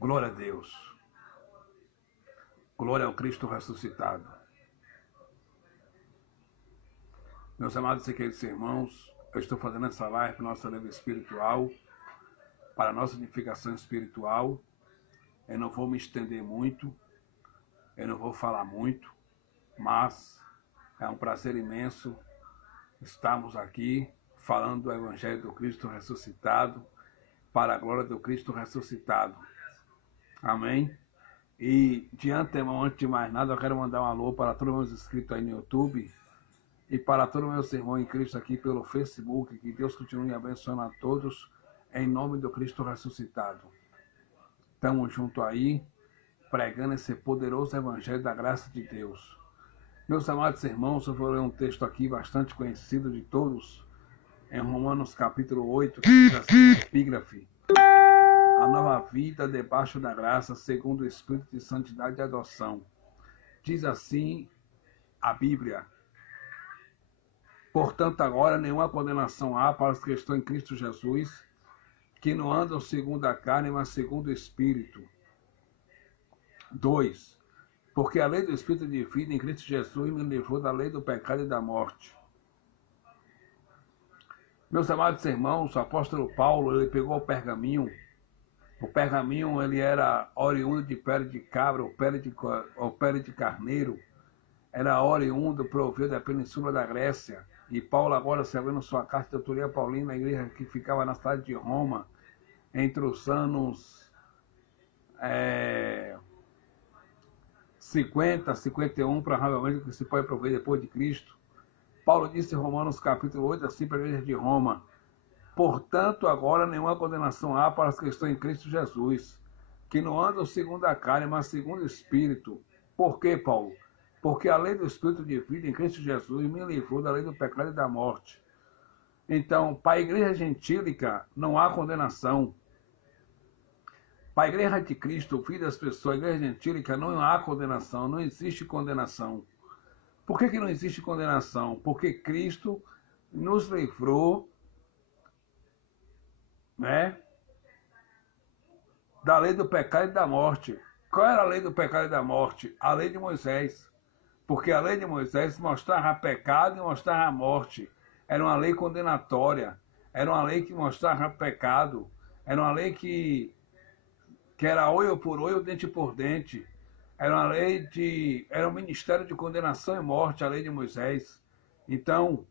Glória a Deus. Glória ao Cristo ressuscitado. Meus amados e queridos irmãos, eu estou fazendo essa live para nossa leva espiritual, para nossa edificação espiritual. Eu não vou me estender muito, eu não vou falar muito, mas é um prazer imenso estarmos aqui falando do Evangelho do Cristo ressuscitado, para a glória do Cristo ressuscitado. Amém? E de antemão, antes de mais nada, eu quero mandar um alô para todos os meus inscritos aí no YouTube e para todos os meus irmãos em Cristo aqui pelo Facebook. Que Deus continue abençoando a todos em nome do Cristo ressuscitado. Estamos juntos aí, pregando esse poderoso Evangelho da graça de Deus. Meus amados irmãos, eu vou ler um texto aqui bastante conhecido de todos, em Romanos capítulo 8, que diz assim, epígrafe: a nova vida debaixo da graça, segundo o Espírito de santidade e adoção. Diz assim a Bíblia: portanto, agora nenhuma condenação há para os que estão em Cristo Jesus, que não andam segundo a carne, mas segundo o Espírito. 2. Porque a lei do Espírito de vida em Cristo Jesus me livrou da lei do pecado e da morte. Meus amados irmãos, o apóstolo Paulo, ele pegou o pergaminho. O pergaminho, ele era oriundo de pele de cabra, ou pele de carneiro. Era oriundo, provido da península da Grécia. E Paulo, agora, escrevendo sua carta de autoria paulina, na igreja que ficava na cidade de Roma, entre os anos 50, 51, provavelmente, que se pode prover depois de Cristo. Paulo disse em Romanos capítulo 8, assim para a igreja de Roma: portanto, agora nenhuma condenação há para os que estão em Cristo Jesus, que não andam segundo a carne, mas segundo o Espírito. Por quê, Paulo? Porque a lei do Espírito de vida em Cristo Jesus me livrou da lei do pecado e da morte. Então, para a igreja gentílica não há condenação. Para a igreja de Cristo, o Filho das pessoas, a igreja gentílica, não há condenação, não existe condenação. Por que não existe condenação? Porque Cristo nos livrou, da lei do pecado e da morte. Qual era a lei do pecado e da morte? A lei de Moisés. Porque a lei de Moisés mostrava pecado e mostrava morte. Era uma lei condenatória. Era uma lei que mostrava pecado. Era uma lei que era olho por olho, dente por dente. Era um ministério de condenação e morte, a lei de Moisés. Então,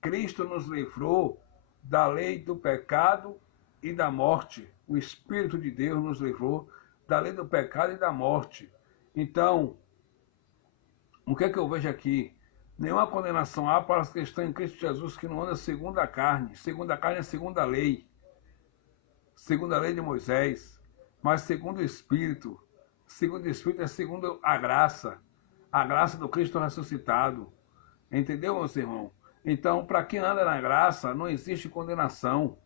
Cristo nos livrou da lei do pecado e da morte. O Espírito de Deus nos livrou da lei do pecado e da morte. Então, o que é que eu vejo aqui? Nenhuma condenação há para os que estão em Cristo Jesus, que não andam segundo a carne. Segundo a carne é segundo a lei. Segundo a lei de Moisés. Mas segundo o Espírito. Segundo o Espírito é segundo a graça do Cristo ressuscitado. Entendeu, meus irmãos? Então, para quem anda na graça, não existe condenação.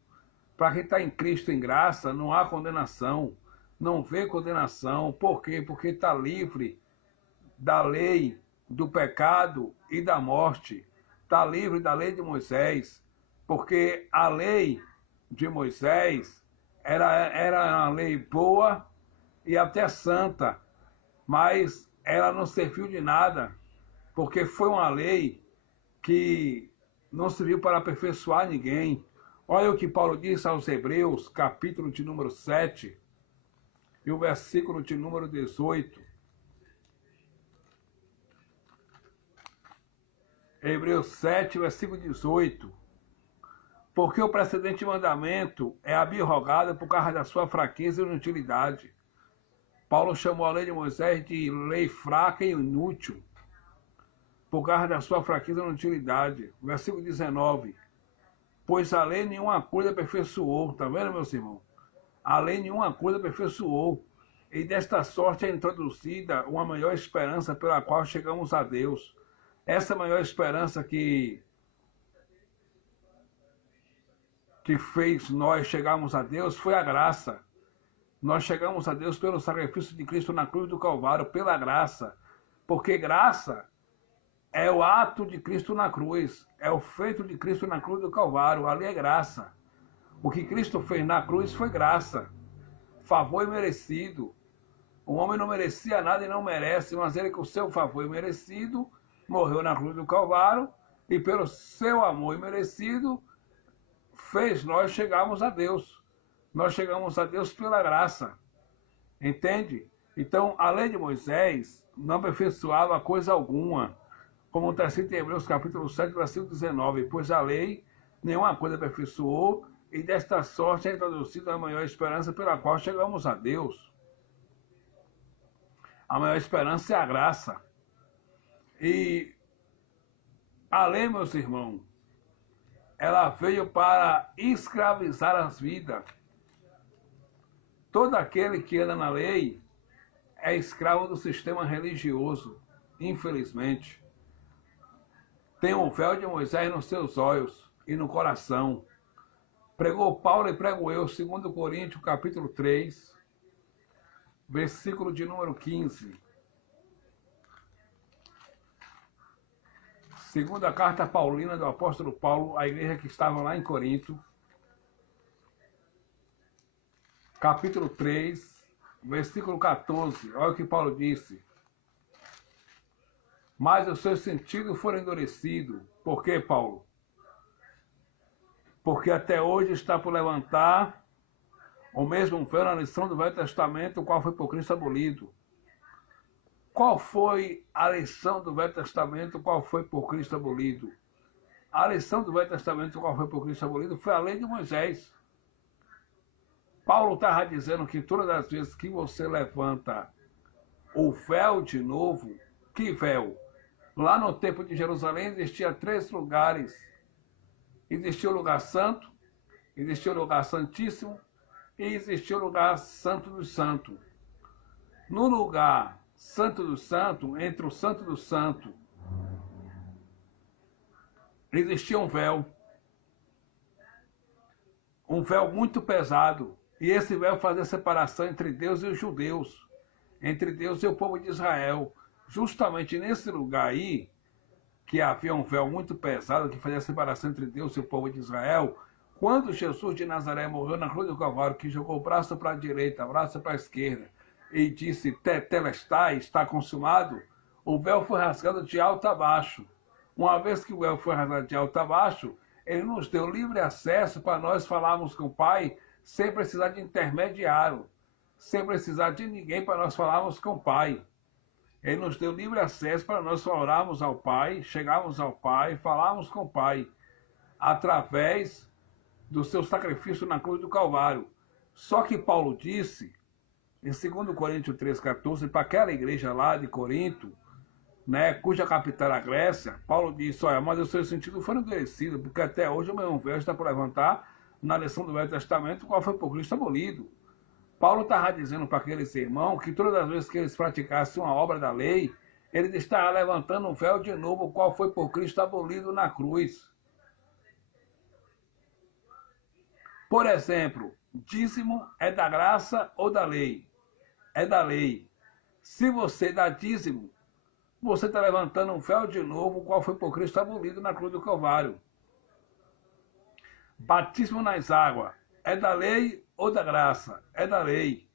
Para quem está em Cristo em graça, não há condenação. Não vê condenação. Por quê? Porque está livre da lei, do pecado e da morte. Está livre da lei de Moisés. Porque a lei de Moisés era uma lei boa e até santa, mas ela não serviu de nada, porque foi uma lei que não serviu para aperfeiçoar ninguém. Olha o que Paulo disse aos Hebreus, capítulo de número 7, e o versículo de número 18. Hebreus 7, versículo 18. Porque o precedente mandamento é abrogado por causa da sua fraqueza e inutilidade. Paulo chamou a lei de Moisés de lei fraca e inútil, por causa da sua fraqueza e inutilidade. Versículo 19. Pois a lei nenhuma coisa aperfeiçoou. Está vendo, meus irmãos? A lei nenhuma coisa aperfeiçoou. E desta sorte é introduzida uma maior esperança pela qual chegamos a Deus. Essa maior esperança que fez nós chegarmos a Deus foi a graça. Nós chegamos a Deus pelo sacrifício de Cristo na cruz do Calvário, pela graça. Porque graça é o ato de Cristo na cruz, é o feito de Cristo na cruz do Calvário, ali é graça. O que Cristo fez na cruz foi graça. favor imerecido. O homem não merecia nada e não merece, mas ele, com o seu favor imerecido, morreu na cruz do Calvário e, pelo seu amor imerecido, fez nós chegarmos a Deus. Nós chegamos a Deus pela graça. Entende? Então, a lei de Moisés não aperfeiçoava coisa alguma. Como está escrito em Hebreus capítulo 7, versículo 19. Pois a lei nenhuma coisa aperfeiçoou, e desta sorte é introduzida a maior esperança pela qual chegamos a Deus. A maior esperança é a graça. E a lei, meus irmãos, ela veio para escravizar as vidas. Todo aquele que anda na lei é escravo do sistema religioso, infelizmente. Tem o véu de Moisés nos seus olhos e no coração. Pregou Paulo e prego eu, 2 Coríntios, capítulo 3, versículo de número 15. Segunda carta paulina do apóstolo Paulo à igreja que estava lá em Corinto, capítulo 3, versículo 14. Olha o que Paulo disse. Mas os seus sentidos foram endurecidos. Por quê, Paulo? Porque até hoje está por levantar o mesmo véu na lição do Velho Testamento, o qual foi por Cristo abolido. Qual foi a lição do Velho Testamento, qual foi por Cristo abolido? A lição do Velho Testamento, qual foi por Cristo abolido, foi a lei de Moisés. Paulo estava dizendo que todas as vezes que você levanta o véu de novo, que véu? Lá no Templo de Jerusalém existia 3 lugares. Existia o lugar santo, existia o lugar santíssimo e existia o lugar santo do santo. No lugar santo do santo, entre o santo do santo, existia um véu muito pesado. E esse véu fazia separação entre Deus e os judeus, entre Deus e o povo de Israel. Justamente nesse lugar aí, que havia um véu muito pesado que fazia separação entre Deus e o povo de Israel, quando Jesus de Nazaré morreu na cruz do Calvário, que jogou o braço para a direita, o braço para a esquerda, e disse, Tetelestai, está consumado, o véu foi rasgado de alto a baixo. Uma vez que o véu foi rasgado de alto a baixo, ele nos deu livre acesso para nós falarmos com o Pai, sem precisar de intermediário, sem precisar de ninguém para nós falarmos com o Pai. Ele nos deu livre acesso para nós orarmos ao Pai, chegarmos ao Pai, falarmos com o Pai, através do seu sacrifício na cruz do Calvário. Só que Paulo disse, em 2 Coríntios 3,14, para aquela igreja lá de Corinto, né, cuja capital era a Grécia, Paulo disse, olha, mas os seus sentidos foram endurecidos, porque até hoje o mesmo véu está por levantar na lição do Velho Testamento, qual foi por Cristo abolido. Paulo estava dizendo para aqueles irmãos que todas as vezes que eles praticassem uma obra da lei, eles estavam levantando um véu de novo, o qual foi por Cristo abolido na cruz. Por exemplo, dízimo é da graça ou da lei? É da lei. Se você dá dízimo, você está levantando um véu de novo, o qual foi por Cristo abolido na cruz do Calvário. Batismo nas águas é da lei ou da graça? É da lei.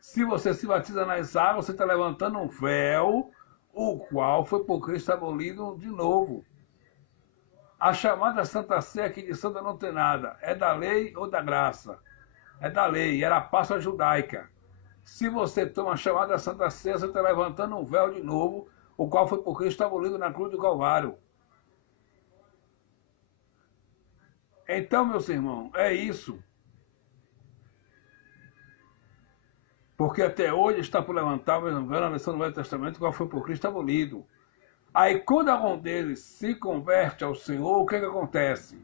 Se você se batiza nas águas, você está levantando um véu, o qual foi por Cristo abolido de novo. A chamada Santa Ceia, que de santa não tem nada, é da lei ou da graça? É da lei, era a Páscoa judaica. Se você toma a chamada Santa Ceia, você está levantando um véu de novo, o qual foi por Cristo abolido na cruz do Calvário. Então, meus irmãos, é isso. Porque até hoje está por levantar o mesmo véu na lição do Velho Testamento, qual foi por Cristo abolido. Aí, quando algum deles se converte ao Senhor, o que acontece?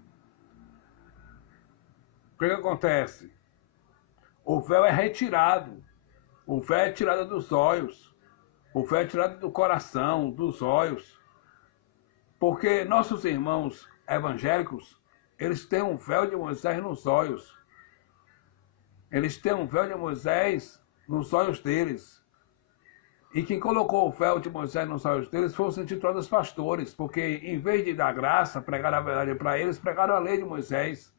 O que acontece? O véu é retirado. O véu é tirado dos olhos. O véu é tirado do coração, dos olhos. Porque nossos irmãos evangélicos, eles têm um véu de Moisés nos olhos. Eles têm um véu de Moisés nos olhos deles. E quem colocou o véu de Moisés nos olhos deles foram os intitulados pastores, porque em vez de dar graça, pregar a verdade para eles, pregaram a lei de Moisés.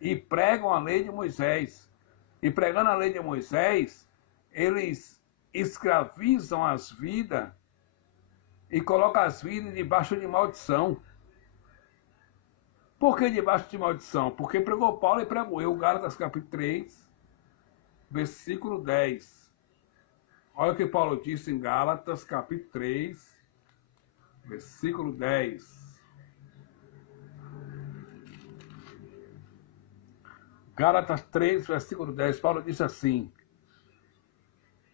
E pregam a lei de Moisés. E pregando a lei de Moisés, eles escravizam as vidas e colocam as vidas debaixo de maldição. Por que debaixo de maldição? Porque pregou Paulo e pregou eu, Gálatas capítulo 3, versículo 10. Olha o que Paulo disse em Gálatas capítulo 3, versículo 10. Gálatas 3, versículo 10, Paulo disse assim: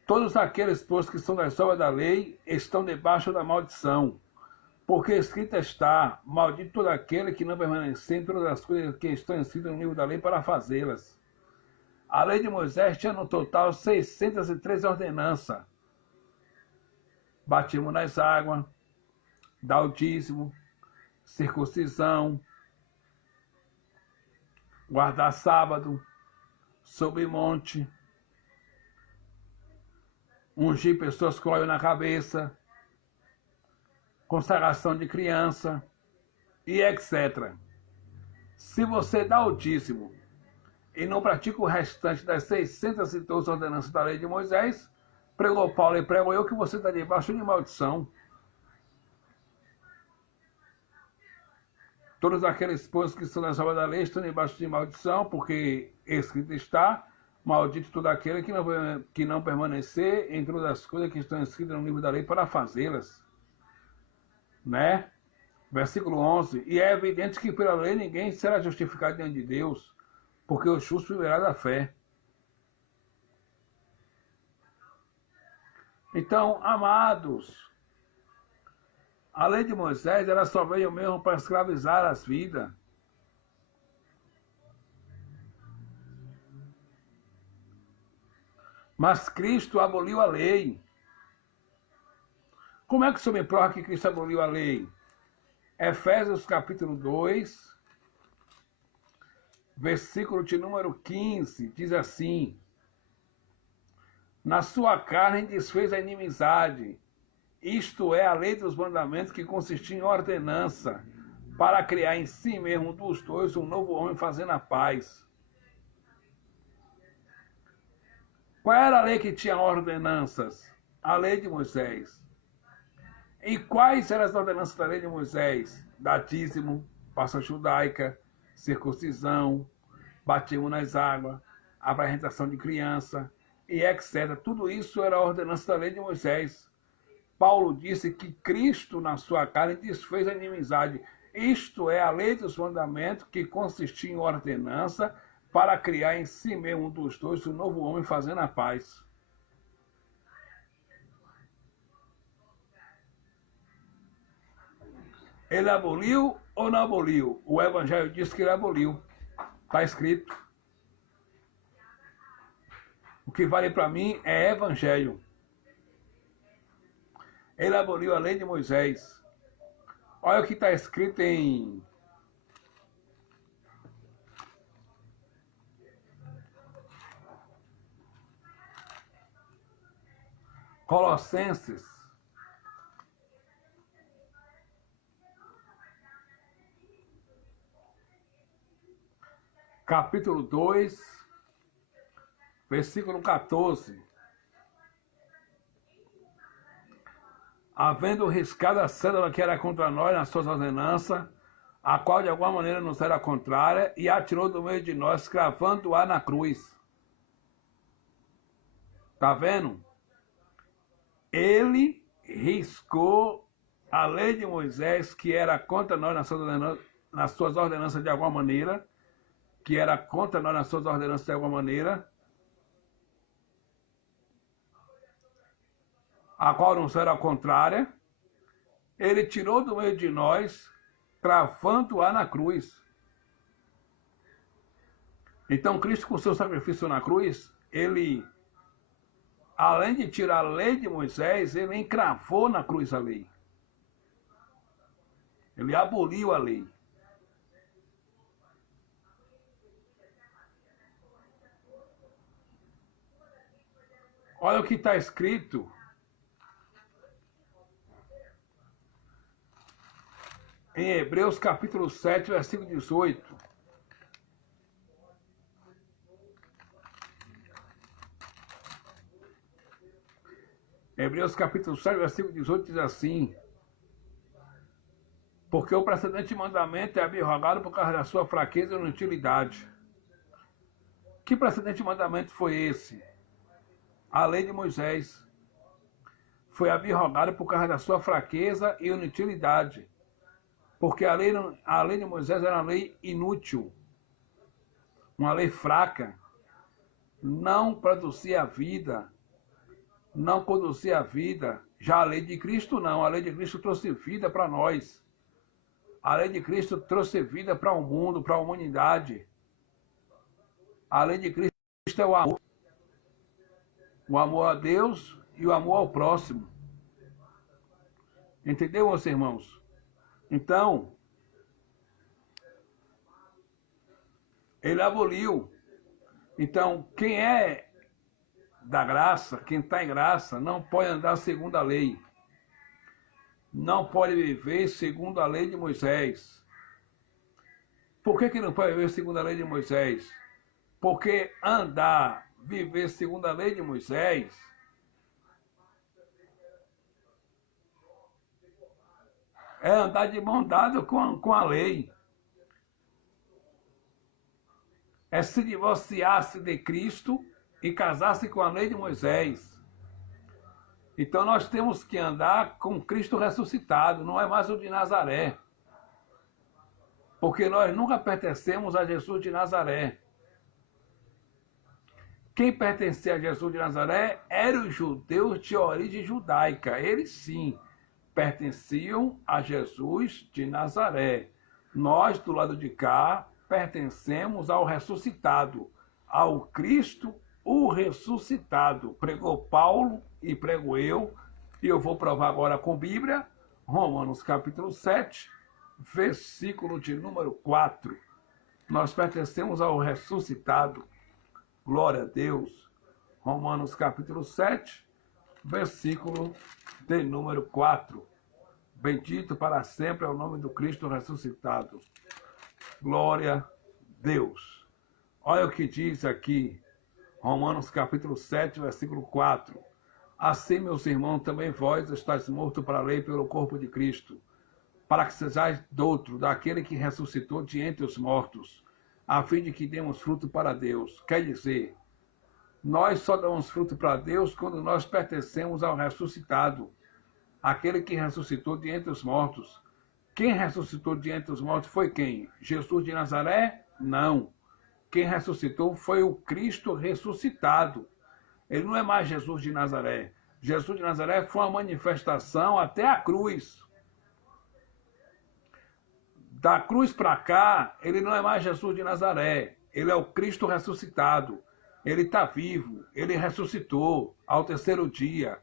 todos aqueles, pois, que são das obras da lei, estão debaixo da maldição. Porque escrito está: maldito todo aquele que não permanecer em todas as coisas que estão escritas no livro da lei para fazê-las. A lei de Moisés tinha no total 613 ordenanças. Batismo nas águas, dar o dízimo, circuncisão, guardar sábado, subir monte, ungir pessoas com óleo na cabeça, consagração de criança e etc. Se você dá o dízimo e não pratica o restante das 612 ordenanças da lei de Moisés, pregou Paulo e prego eu que você está debaixo de maldição. Todos aqueles, pois, que são das obras da lei estão debaixo de maldição, porque escrito está: maldito todo aquele que não permanecer em todas as coisas que estão escritas no livro da lei para fazê-las. Né? Versículo 11. E é evidente que pela lei ninguém será justificado diante de Deus, porque o justo viverá da fé. Então, amados, a lei de Moisés ela só veio mesmo para escravizar as vidas. Mas Cristo aboliu a lei. Como é que o senhor me prova que Cristo aboliu a lei? Efésios capítulo 2, versículo de número 15, diz assim: na sua carne desfez a inimizade, isto é, a lei dos mandamentos, que consistia em ordenança, para criar em si mesmo dos dois um novo homem, fazendo a paz. Qual era a lei que tinha ordenanças? A lei de Moisés. E quais eram as ordenanças da lei de Moisés? Batismo, Páscoa judaica, circuncisão, batismo nas águas, apresentação de criança e etc. Tudo isso era a ordenança da lei de Moisés. Paulo disse que Cristo, na sua carne, desfez a inimizade. Isto é a lei dos mandamentos, que consistia em ordenança para criar em si mesmo um dos dois um novo homem, fazendo a paz. Ele aboliu ou não aboliu? O Evangelho diz que ele aboliu. Está escrito. O que vale para mim é Evangelho. Ele aboliu a lei de Moisés. Olha o que está escrito em Colossenses, capítulo 2, versículo 14. Havendo riscado a cédula que era contra nós nas suas ordenanças, a qual de alguma maneira nos era contrária, e a tirou do meio de nós, cravando-a na cruz. Está vendo? Ele riscou a lei de Moisés, que era contra nós nas suas ordenanças de alguma maneira, que era contra nós nas suas ordenanças de alguma maneira, a qual nos era contrária, ele tirou do meio de nós, cravando-a na cruz. Então, Cristo, com seu sacrifício na cruz, ele, além de tirar a lei de Moisés, ele encravou na cruz a lei. Ele aboliu a lei. Olha o que está escrito em Hebreus capítulo 7, versículo 18. Hebreus capítulo 7, versículo 18 diz assim: porque o precedente mandamento é abrogado por causa da sua fraqueza e inutilidade. Que precedente mandamento foi esse? A lei de Moisés foi abrogada por causa da sua fraqueza e inutilidade. Porque a lei de Moisés era uma lei inútil, uma lei fraca, não produzia vida, não conduzia a vida. Já a lei de Cristo não, a lei de Cristo trouxe vida para nós. A lei de Cristo trouxe vida para o mundo, para a humanidade. A lei de Cristo é o amor. O amor a Deus e o amor ao próximo. Entendeu, meus irmãos? Então, ele aboliu. Então, quem é da graça, quem está em graça, não pode andar segundo a lei. Não pode viver segundo a lei de Moisés. Por que não pode viver segundo a lei de Moisés? Porque viver segundo a lei de Moisés, é andar de mão dada com a lei. É se divorciar-se de Cristo e casar-se com a lei de Moisés. Então nós temos que andar com Cristo ressuscitado, não é mais o de Nazaré. Porque nós nunca pertencemos a Jesus de Nazaré. Quem pertencia a Jesus de Nazaré eram os judeus de origem judaica. Eles sim pertenciam a Jesus de Nazaré. Nós, do lado de cá, pertencemos ao ressuscitado, ao Cristo, o ressuscitado. Pregou Paulo e prego eu, e eu vou provar agora com Bíblia, Romanos capítulo 7, versículo de número 4. Nós pertencemos ao ressuscitado. Glória a Deus. Romanos capítulo 7, versículo de número 4. Bendito para sempre é o nome do Cristo ressuscitado. Glória a Deus. Olha o que diz aqui, Romanos capítulo 7, versículo 4. Assim, meus irmãos, também vós estáis mortos para a lei pelo corpo de Cristo, para que sejais douto daquele que ressuscitou de entre os mortos, a fim de que demos fruto para Deus. Quer dizer, nós só damos fruto para Deus quando nós pertencemos ao ressuscitado, aquele que ressuscitou de entre os mortos. Quem ressuscitou de entre os mortos foi quem? Jesus de Nazaré? Não. Quem ressuscitou foi o Cristo ressuscitado. Ele não é mais Jesus de Nazaré. Jesus de Nazaré foi uma manifestação até a cruz. Da cruz para cá, ele não é mais Jesus de Nazaré. Ele é o Cristo ressuscitado. Ele está vivo. Ele ressuscitou ao terceiro dia.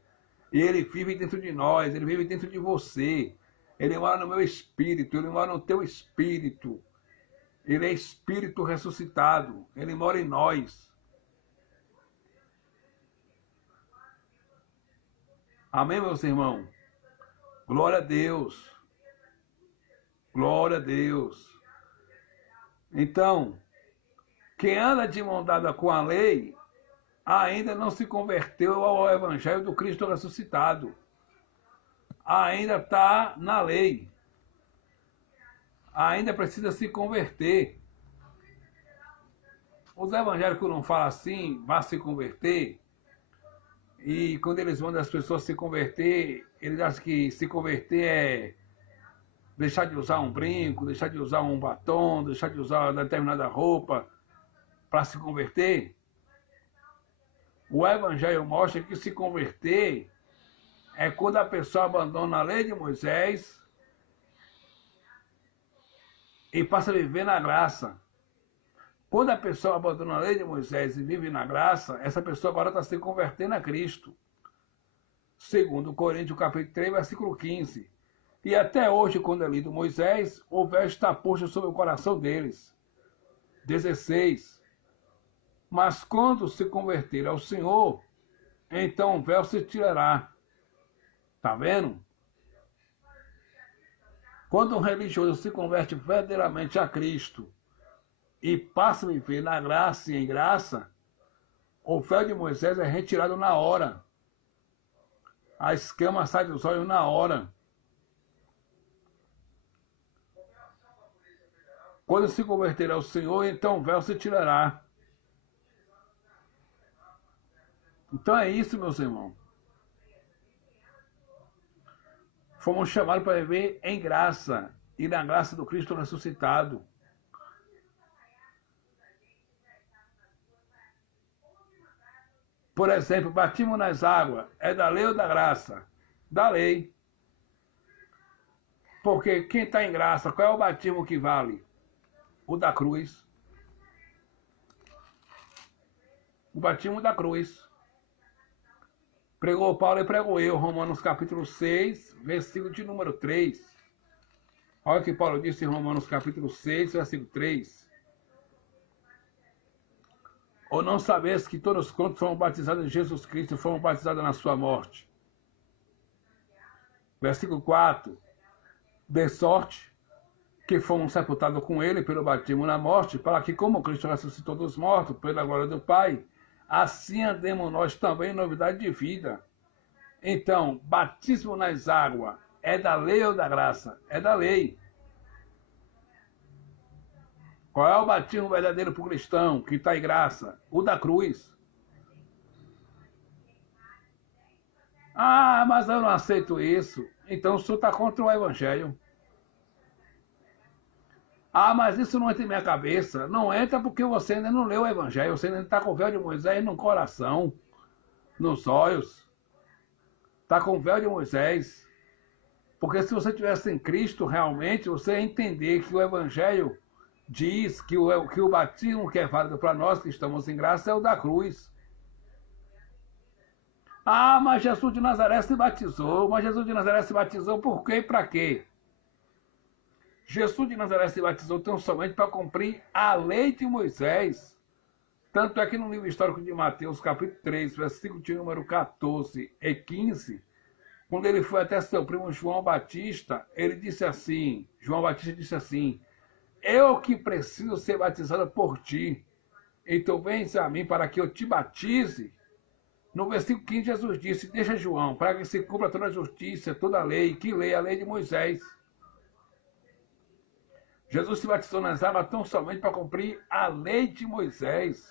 E ele vive dentro de nós. Ele vive dentro de você. Ele mora no meu espírito. Ele mora no teu espírito. Ele é espírito ressuscitado. Ele mora em nós. Amém, meus irmãos? Glória a Deus. Glória a Deus. Então, quem anda de mão dada com a lei, ainda não se converteu ao Evangelho do Cristo ressuscitado. Ainda está na lei. Ainda precisa se converter. Os evangélicos não falam assim, vá se converter. E quando eles mandam as pessoas se converter, eles acham que se converter é deixar de usar um brinco, deixar de usar um batom, deixar de usar uma determinada roupa para se converter. O Evangelho mostra que se converter é quando a pessoa abandona a lei de Moisés e passa a viver na graça. Quando a pessoa abandona a lei de Moisés e vive na graça, essa pessoa agora está se convertendo a Cristo. Segundo Coríntios capítulo 3, versículo 15. E até hoje, quando é lido Moisés, o véu está posto sobre o coração deles. 16. Mas quando se converter ao Senhor, então o véu se tirará. Está vendo? Quando um religioso se converte verdadeiramente a Cristo e passa a viver na graça e em graça, o véu de Moisés é retirado na hora. A escama sai dos olhos na hora. Quando se converter ao Senhor, então o véu se tirará. Então é isso, meus irmãos. Fomos chamados para viver em graça e na graça do Cristo ressuscitado. Por exemplo, batismo nas águas é da lei ou da graça? Da lei. Porque quem está em graça, qual é o batismo que vale? O da cruz. O batismo da cruz. Pregou Paulo e prego eu, Romanos capítulo 6, versículo de número 3. Olha o que Paulo disse em Romanos capítulo 6, versículo 3. Ou não sabeis que todos quantos foram batizados em Jesus Cristo foram batizados na sua morte? Versículo 4. De sorte que fomos sepultados com ele pelo batismo na morte, para que, como Cristo ressuscitou dos mortos pela glória do Pai, assim andemos nós também em novidade de vida. Então, batismo nas águas é da lei ou da graça? É da lei. Qual é o batismo verdadeiro para o cristão que está em graça? O da cruz. Ah, mas eu não aceito isso. Então o senhor está contra o Evangelho. Ah, mas isso não entra em minha cabeça. Não entra porque você ainda não leu o Evangelho. Você ainda está com o véu de Moisés no coração, nos olhos. Está com o véu de Moisés. Porque se você tivesse em Cristo realmente, você ia entender que o Evangelho diz que o batismo que é válido para nós que estamos em graça é o da cruz. Ah, mas Jesus de Nazaré se batizou. Mas Jesus de Nazaré se batizou por quê e para quê? Jesus de Nazaré se batizou tão somente para cumprir a lei de Moisés. Tanto é que no livro histórico de Mateus, capítulo 3, versículo de número 14 e 15, quando ele foi até seu primo João Batista, ele disse assim, João Batista disse assim, eu que preciso ser batizado por ti, então vens a mim para que eu te batize. No versículo 15, Jesus disse, deixa João, para que se cumpra toda a justiça, toda a lei, que lê a lei de Moisés. Jesus se batizou nas águas tão somente para cumprir a lei de Moisés.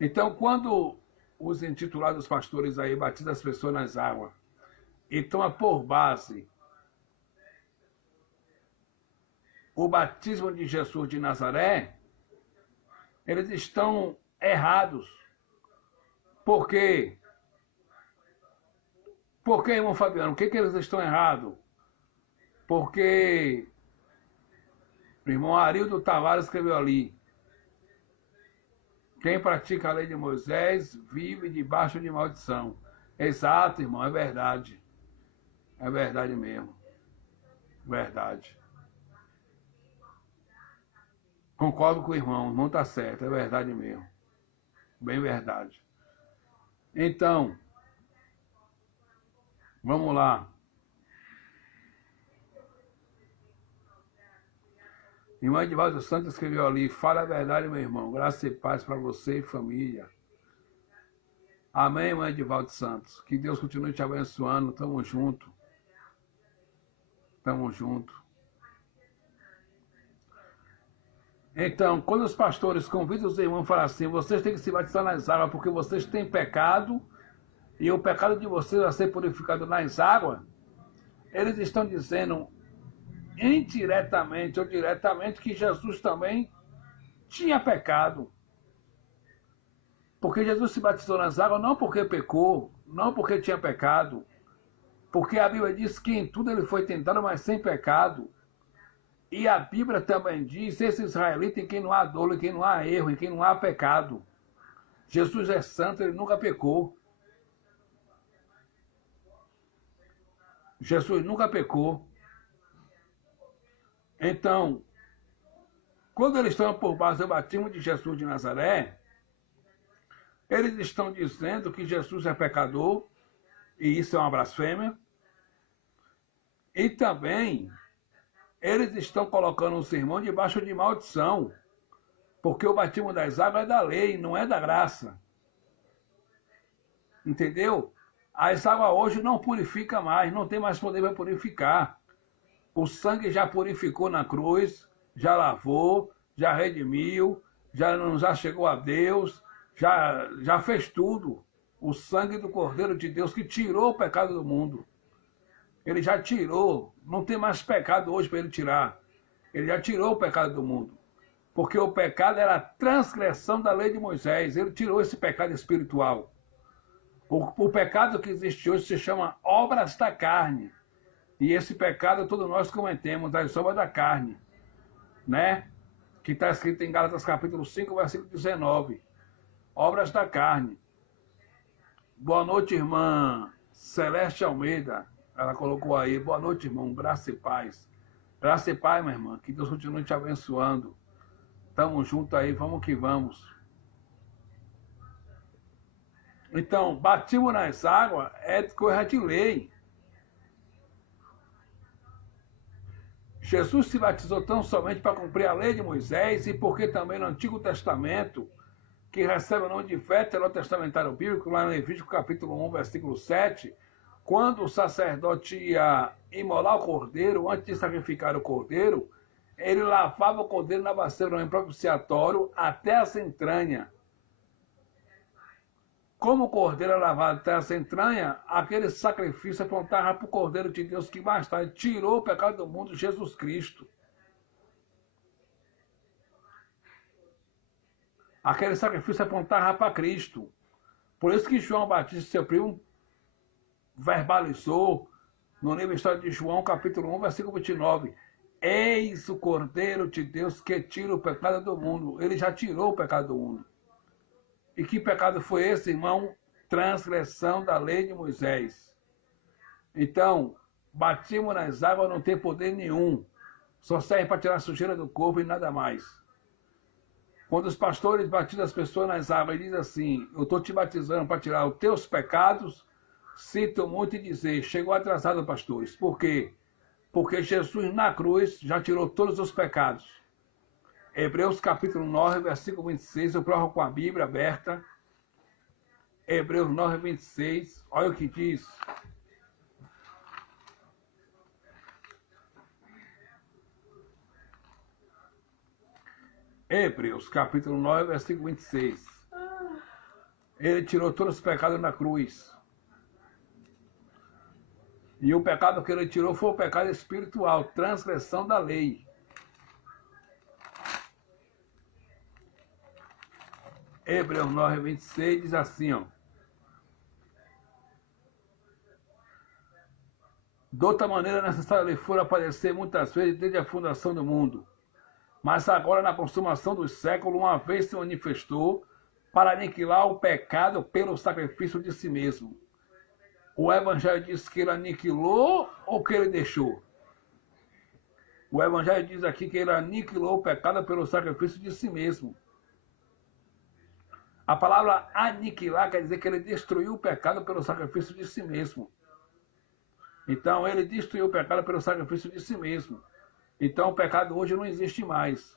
Então, quando os intitulados pastores aí batizam as pessoas nas águas e toma por base o batismo de Jesus de Nazaré, eles estão errados. Por quê? Por que, irmão Fabiano? Por que eles estão errados? Porque o irmão Arildo Tavares escreveu ali, quem pratica a lei de Moisés vive debaixo de maldição. Exato, irmão, é verdade. É verdade mesmo. Verdade. Concordo com o irmão está certo, é verdade mesmo. Bem verdade. Então, vamos lá. Irmã Edivaldo Santos escreveu ali, fala a verdade, meu irmão, graça e paz para você e família. Amém, irmã Edivaldo Santos. Que Deus continue te abençoando, tamo junto. Tamo junto. Então, quando os pastores convidam os irmãos e falam assim, vocês têm que se batizar nas águas porque vocês têm pecado e o pecado de vocês vai ser purificado nas águas, eles estão dizendo indiretamente ou diretamente que Jesus também tinha pecado. Porque Jesus se batizou nas águas não porque pecou, não porque tinha pecado, porque a Bíblia diz que em tudo ele foi tentado, mas sem pecado. E a Bíblia também diz, esse israelita em quem não há dolo, em quem não há erro, em quem não há pecado. Jesus é santo, ele nunca pecou. Jesus nunca pecou. Então, quando eles estão por base do batismo de Jesus de Nazaré, eles estão dizendo que Jesus é pecador, e isso é uma blasfêmia. E também, eles estão colocando o sermão debaixo de maldição, porque o batismo das águas é da lei, não é da graça. Entendeu? As águas hoje não purificam mais, não tem mais poder para purificar. O sangue já purificou na cruz, já lavou, já redimiu, já chegou a Deus, já fez tudo. O sangue do Cordeiro de Deus que tirou o pecado do mundo. Ele já tirou, não tem mais pecado hoje para ele tirar. Ele já tirou o pecado do mundo. Porque o pecado era a transgressão da lei de Moisés. Ele tirou esse pecado espiritual. O pecado que existe hoje se chama obras da carne. E esse pecado todos nós cometemos, as obras da carne. Né? Que está escrito em Gálatas capítulo 5, versículo 19. Obras da carne. Boa noite, irmã Celeste Almeida. Ela colocou aí, boa noite, irmão, graça e paz. Graça e paz, minha irmã, que Deus continue te abençoando. Tamo junto aí, vamos que vamos. Então, batismo nas águas é coisa de lei. Jesus se batizou tão somente para cumprir a lei de Moisés e porque também no Antigo Testamento, que recebe o nome de Veterotestamentário Bíblico, lá no Levítico capítulo 1, versículo 7, quando o sacerdote ia imolar o cordeiro, antes de sacrificar o cordeiro, ele lavava o cordeiro na bacia propiciatório até as entranhas. Como o cordeiro era lavado até as entranhas, aquele sacrifício apontava para o Cordeiro de Deus que mais tarde tirou o pecado do mundo, Jesus Cristo. Aquele sacrifício apontava para Cristo. Por isso que João Batista, seu primo, verbalizou no livro História de João, capítulo 1, versículo 29. Eis o Cordeiro de Deus que tira o pecado do mundo. Ele já tirou o pecado do mundo. E que pecado foi esse, irmão? Transgressão da lei de Moisés. Então, batismo nas águas não tem poder nenhum. Só serve para tirar a sujeira do corpo e nada mais. Quando os pastores batizam as pessoas nas águas e dizem assim, eu estou te batizando para tirar os teus pecados, sinto muito em dizer, chegou atrasado, pastores. Por quê? Porque Jesus na cruz já tirou todos os pecados. Hebreus capítulo 9, versículo 26, eu prorrogo com a Bíblia aberta. Hebreus 9, 26, olha o que diz. Hebreus capítulo 9, versículo 26. Ele tirou todos os pecados na cruz. E o pecado que ele tirou foi o pecado espiritual, transgressão da lei. Hebreus 9, 26 diz assim, ó. De outra maneira, necessário lhe fora aparecer muitas vezes desde a fundação do mundo. Mas agora, na consumação dos séculos, uma vez se manifestou para aniquilar o pecado pelo sacrifício de si mesmo. O Evangelho diz que ele aniquilou ou que ele deixou? O Evangelho diz aqui que ele aniquilou o pecado pelo sacrifício de si mesmo. A palavra aniquilar quer dizer que ele destruiu o pecado pelo sacrifício de si mesmo. Então, ele destruiu o pecado pelo sacrifício de si mesmo. Então, o pecado hoje não existe mais.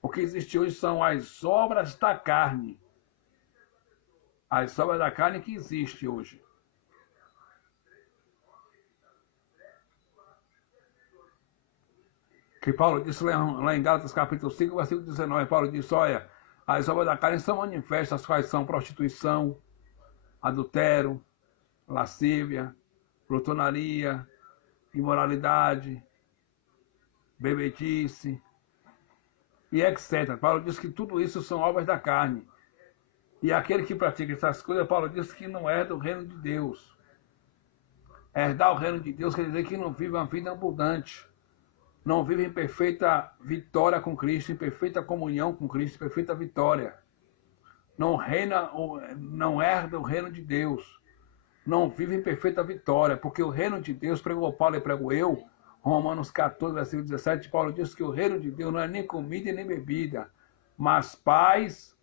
O que existe hoje são as obras da carne. As obras da carne que existem hoje. Que Paulo disse lá em Gálatas capítulo 5, versículo 19. Paulo disse, olha, as obras da carne são manifestas, quais são prostituição, adultério, lascívia, glutonaria, imoralidade, bebedice e etc. Paulo diz que tudo isso são obras da carne. E aquele que pratica essas coisas, Paulo diz que não é do reino de Deus. Herdar o reino de Deus quer dizer que não vive uma vida abundante. Não vive em perfeita vitória com Cristo, em perfeita comunhão com Cristo, em perfeita vitória. Não reina, não herda o reino de Deus. Não vive em perfeita vitória, porque o reino de Deus, pregou Paulo e prego eu, Romanos 14, versículo 17, Paulo diz que o reino de Deus não é nem comida e nem bebida, mas paz,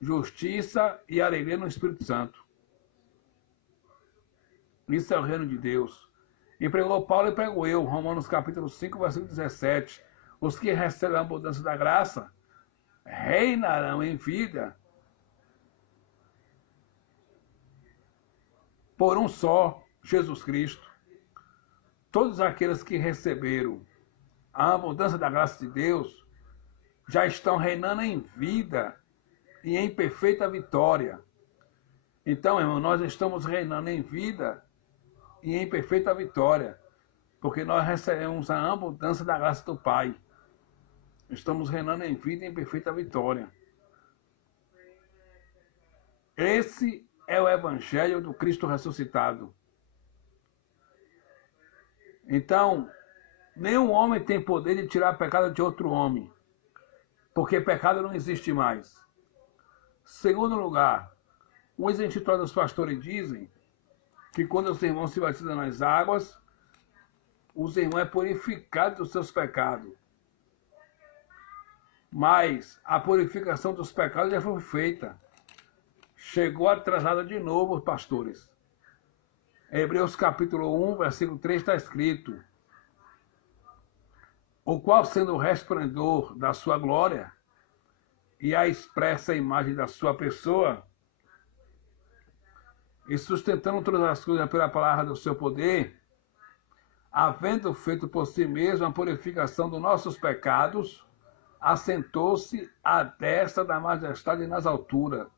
justiça e alegria no Espírito Santo. Isso é o reino de Deus. E pregou Paulo e prego eu, Romanos capítulo 5, versículo 17. Os que recebem a abundância da graça reinarão em vida. por um só, Jesus Cristo. Todos aqueles que receberam a abundância da graça de Deus já estão reinando em vida e em perfeita vitória. Então, irmão, nós estamos reinando em vida e em perfeita vitória, porque nós recebemos a abundância da graça do Pai. Estamos reinando em vida e em perfeita vitória. Esse é o Evangelho do Cristo ressuscitado. Então, nenhum homem tem poder de tirar pecado de outro homem, porque pecado não existe mais. Segundo lugar, os intitulados pastores dizem que quando os irmãos se batizam nas águas, os irmãos é purificado dos seus pecados. Mas a purificação dos pecados já foi feita. Chegou atrasada de novo, pastores. Hebreus capítulo 1, versículo 3 está escrito: o qual, sendo o resplendor da sua glória e a expressa imagem da sua pessoa, e sustentando todas as coisas pela palavra do seu poder, havendo feito por si mesmo a purificação dos nossos pecados, assentou-se à destra da majestade nas alturas.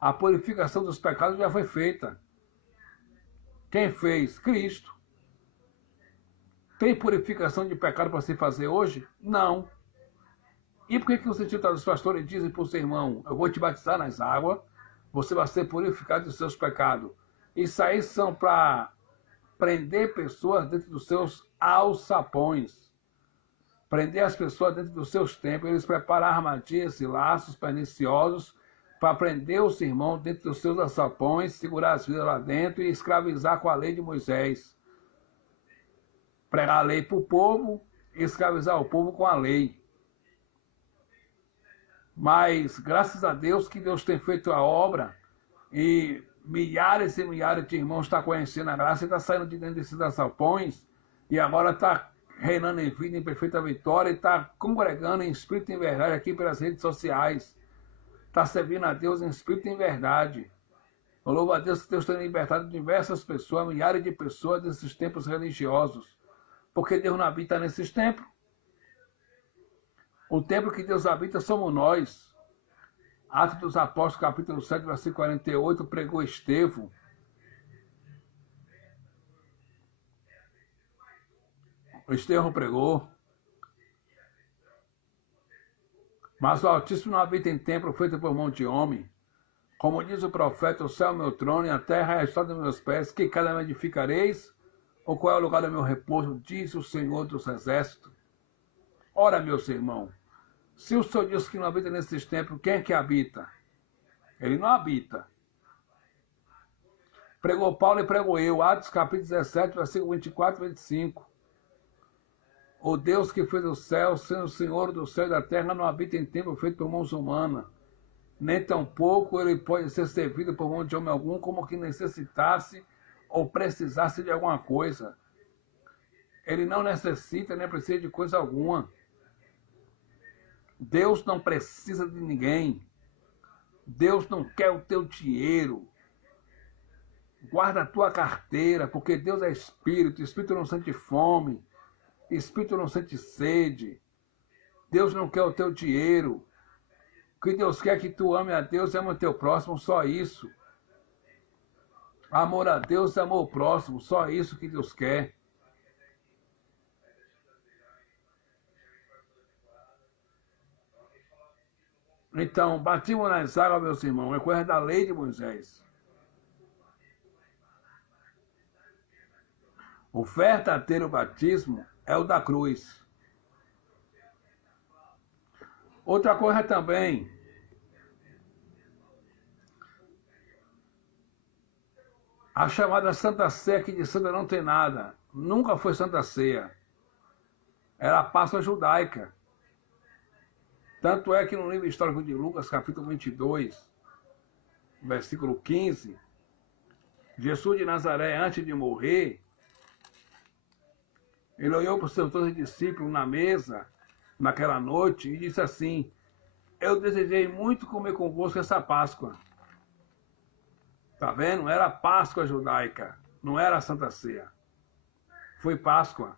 A purificação dos pecados já foi feita. Quem fez? Cristo. Tem purificação de pecado para se fazer hoje? Não. E por que os intitulados pastores dizem para o seu irmão: eu vou te batizar nas águas, você vai ser purificado dos seus pecados? Isso aí são para prender pessoas dentro dos seus alçapões. Prender as pessoas dentro dos seus templos. Eles preparam armadilhas e laços perniciosos para prender os irmãos dentro dos seus alçapões, segurar as vidas lá dentro e escravizar com a lei de Moisés. Pregar a lei para o povo e escravizar o povo com a lei. Mas, graças a Deus, que Deus tem feito a obra e milhares e milhares de irmãos estão conhecendo a graça e estão saindo de dentro desses alçapões e agora está reinando em vida, em perfeita vitória e está congregando em espírito e em verdade aqui pelas redes sociais. Está servindo a Deus em espírito e em verdade. Eu louvo a Deus que Deus tem libertado diversas pessoas, milhares de pessoas desses templos religiosos. Porque Deus não habita nesses templos. O templo que Deus habita somos nós. Atos dos Apóstolos, capítulo 7, versículo 48, pregou Estevão. O Estevão pregou. Mas o Altíssimo não habita em templo feito por mão de homem. Como diz o profeta: o céu é o meu trono e a terra é a estrada dos meus pés. Que cada me edificareis? Ou qual é o lugar do meu repouso? Diz o Senhor dos Exércitos. Ora, meus irmãos, se o Senhor diz que não habita nesses templos, quem é que habita? Ele não habita. Pregou Paulo e pregou eu. Atos capítulo 17, versículo 24 e 25. O Deus que fez o céu, sendo o Senhor do céu e da terra, não habita em templo feito por mãos humanas. Nem tampouco ele pode ser servido por mão de homem algum, como que necessitasse ou precisasse de alguma coisa. Ele não necessita nem precisa de coisa alguma. Deus não precisa de ninguém. Deus não quer o teu dinheiro. Guarda a tua carteira, porque Deus é Espírito. Espírito não sente fome. Espírito não sente sede. Deus não quer o teu dinheiro. O que Deus quer é que tu ame a Deus e ame o teu próximo, só isso. Amor a Deus e amor ao próximo, só isso que Deus quer. Então, batismo nas águas, meus irmãos, é coisa da lei de Moisés. O verdadeiro batismo é o da cruz. Outra coisa também, a chamada Santa Ceia, que de santa não tem nada, nunca foi Santa Ceia. Era a Páscoa judaica. Tanto é que no livro histórico de Lucas, capítulo 22, versículo 15, Jesus de Nazaré, antes de morrer, ele olhou para os seus 12 discípulos na mesa, naquela noite, e disse assim: eu desejei muito comer convosco essa Páscoa. Tá vendo? Era a Páscoa judaica, não era a Santa Ceia. Foi Páscoa.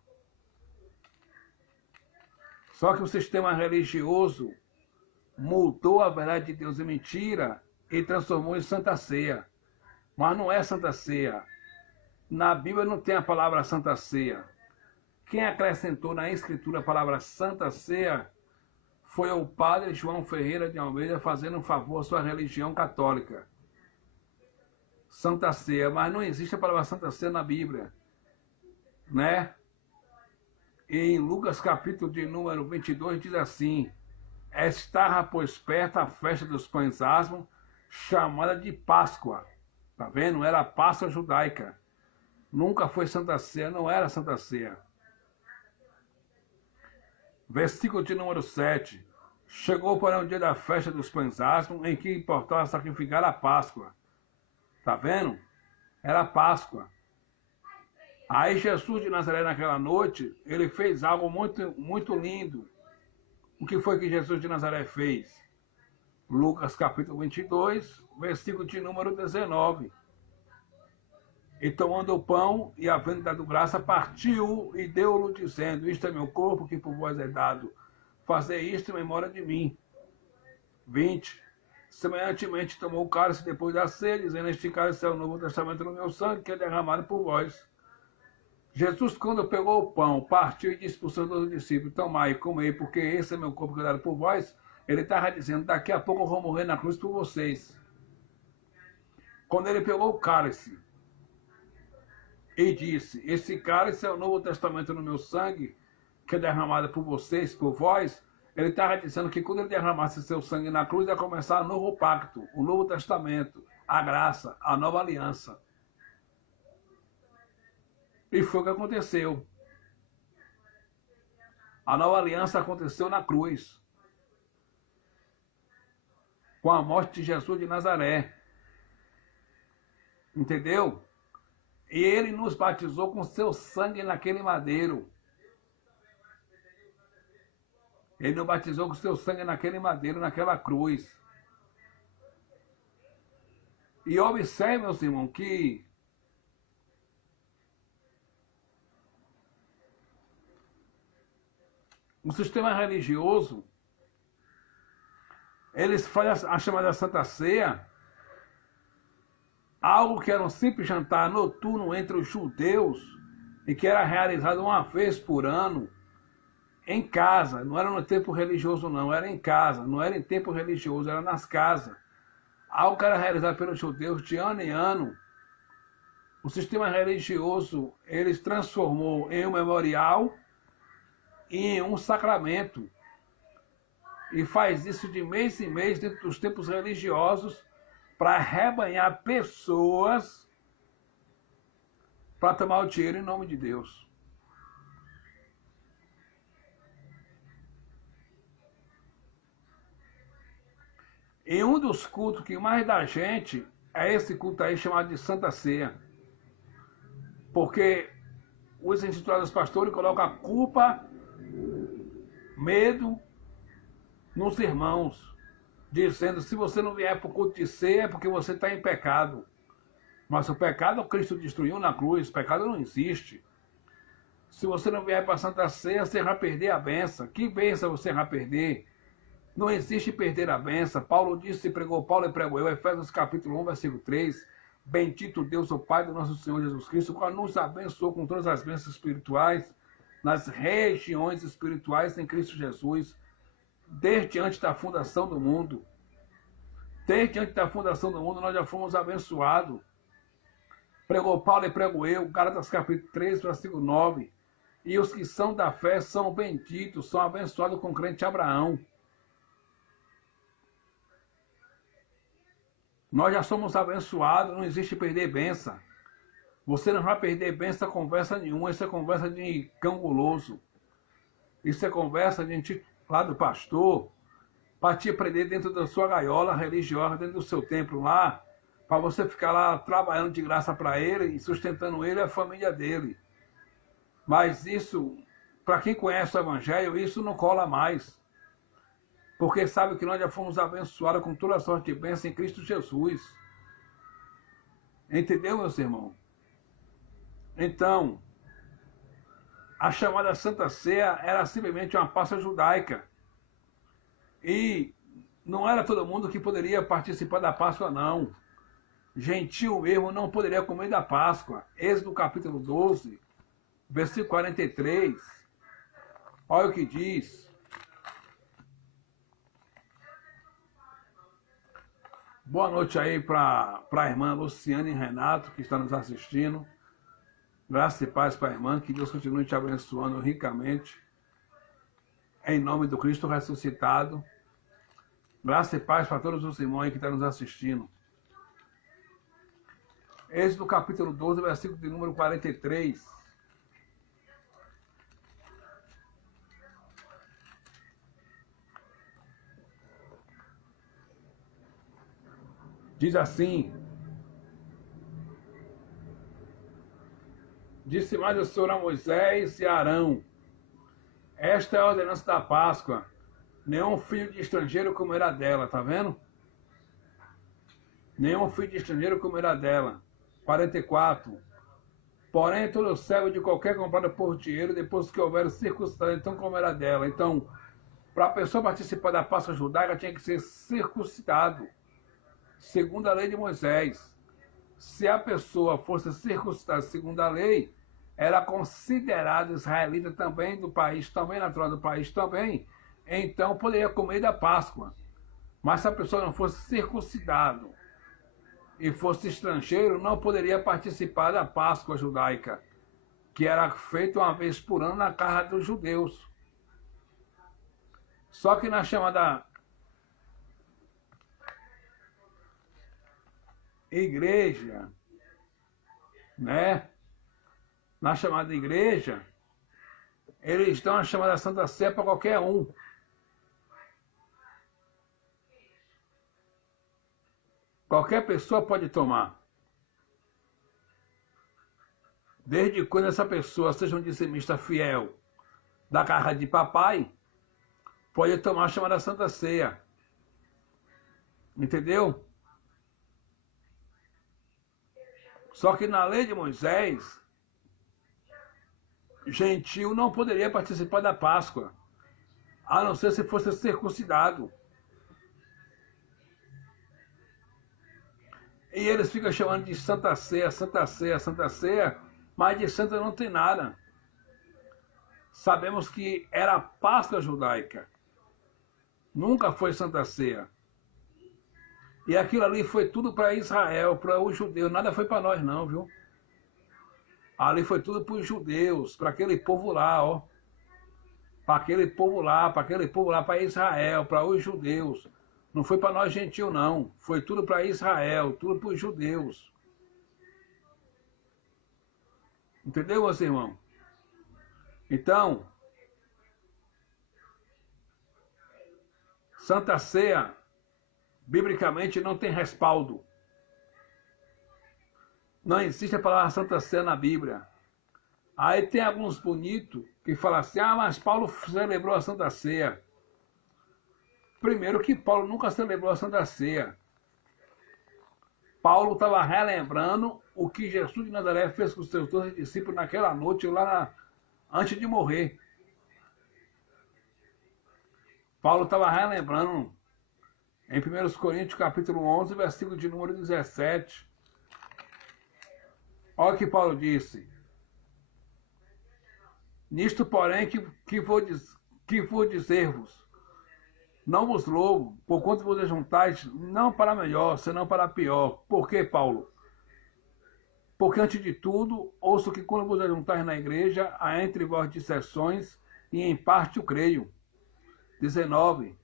Só que o sistema religioso mudou a verdade de Deus em mentira e transformou em Santa Ceia. Mas não é Santa Ceia. Na Bíblia não tem a palavra Santa Ceia. Quem acrescentou na Escritura a palavra Santa Ceia foi o padre João Ferreira de Almeida fazendo um favor à sua religião católica. Santa Ceia, mas não existe a palavra Santa Ceia na Bíblia, né? E em Lucas capítulo de número 22 diz assim: estava, pois, perto a festa dos pães asmos, chamada de Páscoa. Tá vendo? Era a Páscoa judaica. Nunca foi Santa Ceia, não era Santa Ceia. Versículo de número 7. Chegou, porém, o dia da festa dos pães asmos, em que importava sacrificar a Páscoa. Tá vendo? Era a Páscoa. Aí Jesus de Nazaré, naquela noite, ele fez algo muito, muito lindo. O que foi que Jesus de Nazaré fez? Lucas capítulo 22, versículo de número 19. E tomando o pão e havendo dado graça, partiu e deu-lo, dizendo: isto é meu corpo, que por vós é dado. Fazei isto em memória de mim. 20. Semelhantemente tomou o cálice depois da ceia, dizendo: este cálice é o Novo Testamento no meu sangue, que é derramado por vós. Jesus, quando pegou o pão, partiu e disse para os seus discípulos: tomai e comei, porque esse é meu corpo que é dado por vós. Ele estava dizendo: daqui a pouco eu vou morrer na cruz por vocês. Quando ele pegou o cálice e disse: esse cálice é o Novo Testamento no meu sangue, que é derramado por vocês, por vós, ele estava dizendo que quando ele derramasse seu sangue na cruz, ia começar o novo pacto, o Novo Testamento, a graça, a nova aliança. E foi o que aconteceu. A nova aliança aconteceu na cruz, com a morte de Jesus de Nazaré. Entendeu? E ele nos batizou com seu sangue naquele madeiro. Ele nos batizou com seu sangue naquele madeiro, naquela cruz. E observe, meus irmãos, que o sistema religioso, eles fazem a chamada Santa Ceia, algo que era um simples jantar noturno entre os judeus e que era realizado uma vez por ano, em casa. Não era no tempo religioso, não, era em casa, não era em tempo religioso, era nas casas. Algo que era realizado pelos judeus de ano em ano. O sistema religioso, eles transformou em um memorial e em um sacramento. E faz isso de mês em mês dentro dos tempos religiosos para arrebanhar pessoas para tomar o dinheiro em nome de Deus. E um dos cultos que mais dá gente é esse culto aí chamado de Santa Ceia. Porque os intitulados pastores colocam a culpa, medo nos irmãos, dizendo: se você não vier para o culto de ceia é porque você está em pecado. Mas o pecado Cristo destruiu na cruz, o pecado não existe. Se você não vier para a Santa Ceia, você vai perder a benção. Que benção você vai perder? Não existe perder a benção. Paulo disse, pregou Paulo e pregou eu, Efésios capítulo 1, versículo 3. Bendito Deus, o Pai do nosso Senhor Jesus Cristo, qual nos abençoou com todas as bênçãos espirituais, nas regiões espirituais em Cristo Jesus, desde antes da fundação do mundo. Desde antes da fundação do mundo, nós já fomos abençoados. Pregou Paulo e prego eu, Gálatas capítulo 3, versículo 9. E os que são da fé são benditos, são abençoados com o crente Abraão. Nós já somos abençoados, não existe perder bênção. Você não vai perder bênção conversa nenhuma, isso é conversa de cão guloso. Isso é conversa de intitulado pastor, para te prender dentro da sua gaiola religiosa, dentro do seu templo lá, para você ficar lá trabalhando de graça para ele e sustentando ele e a família dele. Mas isso, para quem conhece o Evangelho, isso não cola mais. Porque sabe que nós já fomos abençoados com toda a sorte de bênção em Cristo Jesus. Entendeu, meus irmãos? Então, a chamada Santa Ceia era simplesmente uma Páscoa judaica. E não era todo mundo que poderia participar da Páscoa, não. Gentil mesmo não poderia comer da Páscoa. Êxodo capítulo 12, versículo 43. Olha o que diz. Boa noite aí para a irmã Luciane Renato, que está nos assistindo. Graça e paz para a irmã, que Deus continue te abençoando ricamente. Em nome do Cristo ressuscitado. Graça e paz para todos os irmãos aí que estão nos assistindo. Êxodo capítulo 12, versículo de número 43. Diz assim: disse mais o Senhor a Moisés e a Arão: esta é a ordenança da Páscoa. Nenhum filho de estrangeiro comerá dela, tá vendo? Nenhum filho de estrangeiro comerá dela. 44. Porém, todo servo de qualquer comprado por dinheiro, depois que houver circuncidado, então comerá dela. Então, para a pessoa participar da Páscoa judaica, tinha que ser circuncidado, segundo a lei de Moisés. Se a pessoa fosse circuncidada segundo a lei, era considerado israelita também do país, também natural do país também, então poderia comer da Páscoa. Mas se a pessoa não fosse circuncidado e fosse estrangeiro, não poderia participar da Páscoa judaica, que era feita uma vez por ano na casa dos judeus. Só que na chamada igreja, né? Na chamada igreja, eles dão a chamada Santa Ceia para qualquer um. Qualquer pessoa pode tomar. Desde quando essa pessoa seja um dizimista fiel da casa de papai, pode tomar a chamada Santa Ceia. Entendeu? Só que na lei de Moisés, gentil não poderia participar da Páscoa, a não ser se fosse circuncidado. E eles ficam chamando de Santa Ceia, Santa Ceia, Santa Ceia, mas de santa não tem nada. Sabemos que era a Páscoa judaica. Nunca foi Santa Ceia. E aquilo ali foi tudo para Israel, para os judeus. Nada foi para nós não, viu? Ali foi tudo para os judeus, para aquele povo lá, ó. Para aquele povo lá, para Israel, para os judeus. Não foi para nós gentil, não. Foi tudo para Israel, tudo para os judeus. Entendeu, meus irmãos? Então, Santa Ceia, biblicamente, não tem respaldo. Não existe a palavra Santa Ceia na Bíblia. Aí tem alguns bonitos que falam assim, mas Paulo celebrou a Santa Ceia. Primeiro que Paulo nunca celebrou a Santa Ceia. Paulo estava relembrando o que Jesus de Nazaré fez com os seus 12 discípulos naquela noite, antes de morrer. Paulo estava relembrando em 1 Coríntios capítulo 11, versículo de número 17. Olha o que Paulo disse. Nisto, porém, que vou dizer-vos, não vos louvo, porquanto vos ajuntais, não para melhor, senão para pior. Por quê, Paulo? Porque, antes de tudo, ouço que quando vos ajuntais na igreja, há entre vós dissensões, e em parte o creio. 19.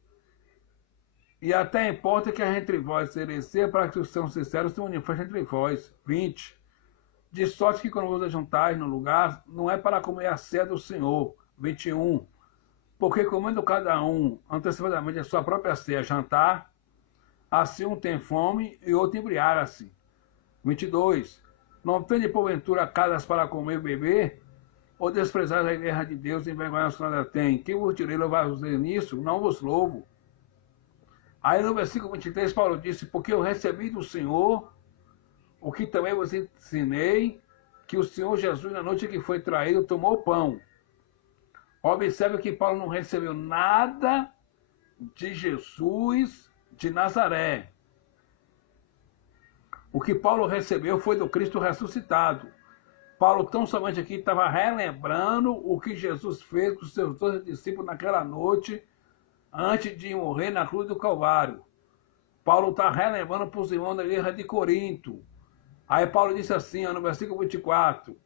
E até importa que há entre vós heresia, para que os são sinceros se manifestem entre vós. 20. De sorte que quando vos ajuntais no lugar, não é para comer a ceia do Senhor. 21. Porque comendo cada um antecipadamente a sua própria ceia, jantar, assim um tem fome e outro embriaga-se. 22. Não tende porventura casas para comer e beber? Ou desprezais a guerra de Deus e envergonhar que nada tem? Quem vos direi louvar-vos nisso? Não vos louvo. Aí no versículo 23, Paulo disse, porque eu recebi do Senhor o que também vos ensinei, que o Senhor Jesus, na noite que foi traído, tomou o pão. Observe que Paulo não recebeu nada de Jesus de Nazaré. O que Paulo recebeu foi do Cristo ressuscitado. Paulo tão somente aqui estava relembrando o que Jesus fez com os seus 12 discípulos naquela noite, antes de morrer na cruz do Calvário. Paulo está relembrando para os irmãos da igreja de Corinto. Aí Paulo disse assim, no versículo 24: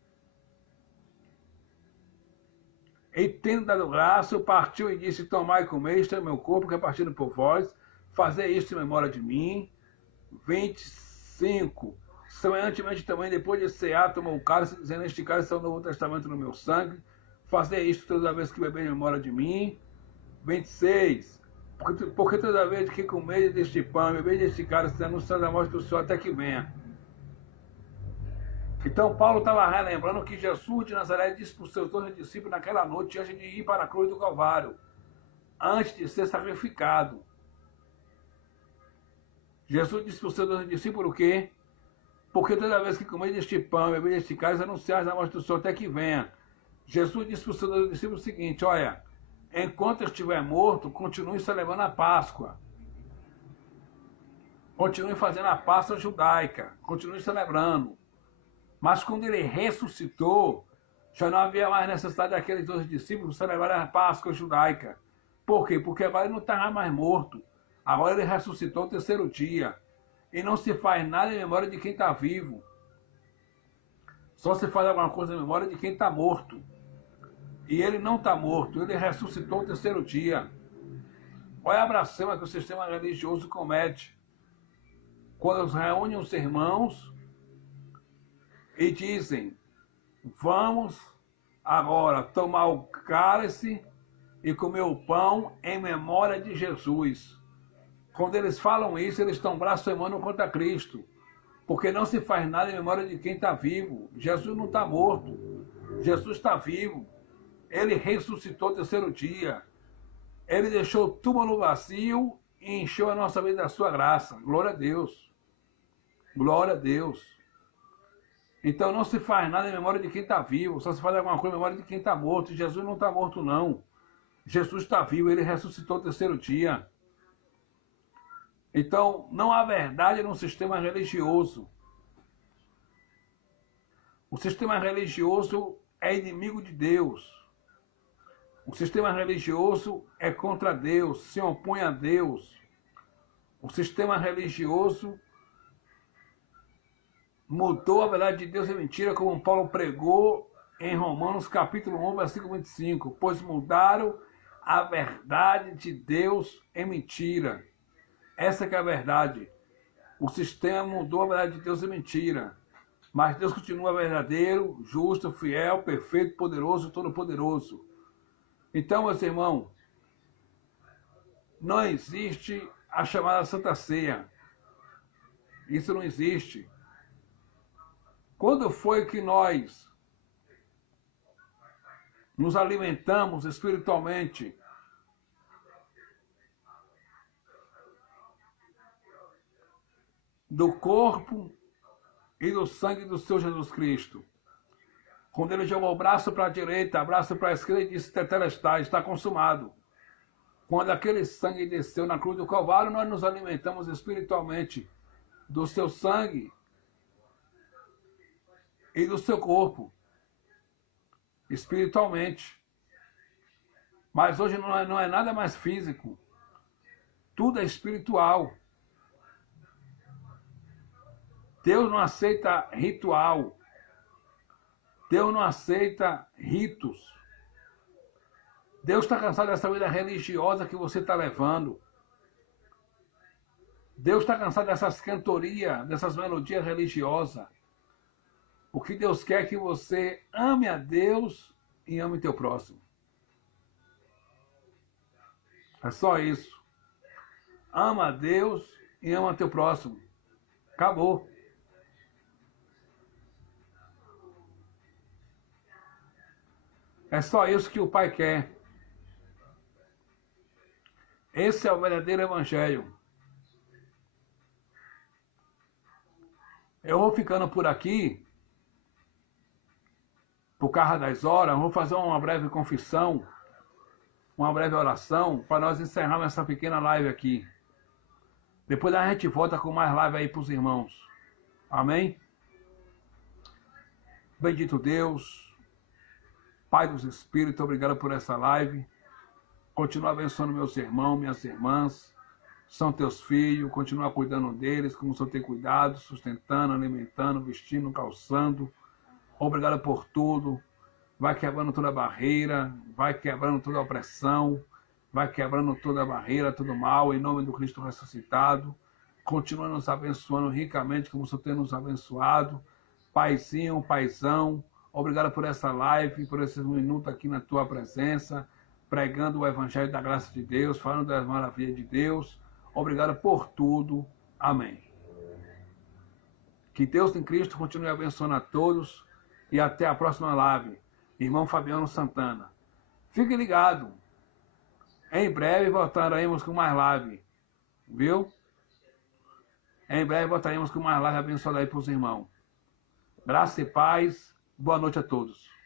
E tendo dado graça, partiu e disse: Tomai e comei, este é o meu corpo que é partido por vós, fazei isto em memória de mim. 25. Semelhantemente também, depois de cear, tomou o cálice, dizendo: Este cálice é o Novo Testamento no meu sangue, fazei isto toda vez que beber em memória de mim. 26. Porque toda vez que comeis deste pão e bebeis deste cálice, anunciando a morte do Senhor até que venha. Então Paulo estava relembrando que Jesus de Nazaré disse para os seus 12 discípulos naquela noite, antes de ir para a cruz do Calvário, antes de ser sacrificado. Jesus disse para os seus 12 discípulos o quê? Porque toda vez que comeis deste pão e bebeis deste cálice, anunciais a morte do Senhor até que venha. Jesus disse para os seus 12 discípulos o seguinte: olha, enquanto eu estiver morto, continue celebrando a Páscoa. Continue fazendo a Páscoa judaica. Continue celebrando. Mas quando ele ressuscitou, já não havia mais necessidade daqueles 12 discípulos celebrarem a Páscoa judaica. Por quê? Porque agora ele não estava mais morto. Agora ele ressuscitou no terceiro dia. E não se faz nada em memória de quem está vivo. Só se faz alguma coisa em memória de quem está morto. E ele não está morto, ele ressuscitou no terceiro dia. Olha a blasfêmia que o sistema religioso comete. Quando reúnem os irmãos e dizem: vamos agora tomar o cálice e comer o pão em memória de Jesus. Quando eles falam isso, eles estão blasfemando contra Cristo, porque não se faz nada em memória de quem está vivo. Jesus não está morto, Jesus está vivo. Ele ressuscitou no terceiro dia. Ele deixou o túmulo vazio e encheu a nossa vida da sua graça. Glória a Deus. Glória a Deus. Então não se faz nada em memória de quem está vivo, só se faz alguma coisa em memória de quem está morto. Jesus não está morto, não. Jesus está vivo, ele ressuscitou no terceiro dia. Então, não há verdade no sistema religioso. O sistema religioso é inimigo de Deus. O sistema religioso é contra Deus, se opõe a Deus. O sistema religioso mudou a verdade de Deus em mentira, como Paulo pregou em Romanos capítulo 1, versículo 25. Pois mudaram a verdade de Deus em mentira. Essa que é a verdade. O sistema mudou a verdade de Deus em mentira. Mas Deus continua verdadeiro, justo, fiel, perfeito, poderoso, todo-poderoso. Então, meus irmãos, não existe a chamada Santa Ceia. Isso não existe. Quando foi que nós nos alimentamos espiritualmente do corpo e do sangue do Senhor Jesus Cristo? Quando ele jogou o braço para a direita, o braço para a esquerda e disse: Tetelestai, está consumado. Quando aquele sangue desceu na cruz do Calvário, nós nos alimentamos espiritualmente do seu sangue e do seu corpo, espiritualmente. Mas hoje não é nada mais físico. Tudo é espiritual. Deus não aceita ritual. Deus não aceita ritos. Deus está cansado dessa vida religiosa que você está levando. Deus está cansado dessas cantorias, dessas melodias religiosas. O que Deus quer é que você ame a Deus e ame teu próximo. É só isso. Ama a Deus e ama teu próximo. Acabou. É só isso que o Pai quer. Esse é o verdadeiro Evangelho. Eu vou ficando por aqui, por causa das horas, vou fazer uma breve confissão, uma breve oração, para nós encerrarmos essa pequena live aqui. Depois a gente volta com mais live aí para os irmãos. Amém? Bendito Deus, Pai dos Espíritos, obrigado por essa live. Continua abençoando meus irmãos, minhas irmãs. São teus filhos, continua cuidando deles, como o Senhor tem cuidado, sustentando, alimentando, vestindo, calçando. Obrigado por tudo. Vai quebrando toda a barreira, vai quebrando toda a opressão, vai quebrando toda a barreira, todo o mal, em nome do Cristo ressuscitado. Continua nos abençoando ricamente, como o Senhor tem nos abençoado. Paizinho, paizão, obrigado por essa live, por esses minutos aqui na tua presença, pregando o Evangelho da graça de Deus, falando das maravilhas de Deus. Obrigado por tudo. Amém. Que Deus em Cristo continue abençoando a todos e até a próxima live. Irmão Fabiano Santana. Fique ligado. Em breve voltaremos com mais live. Viu? Em breve voltaremos com mais live abençoada aí para os irmãos. Graça e paz. Boa noite a todos.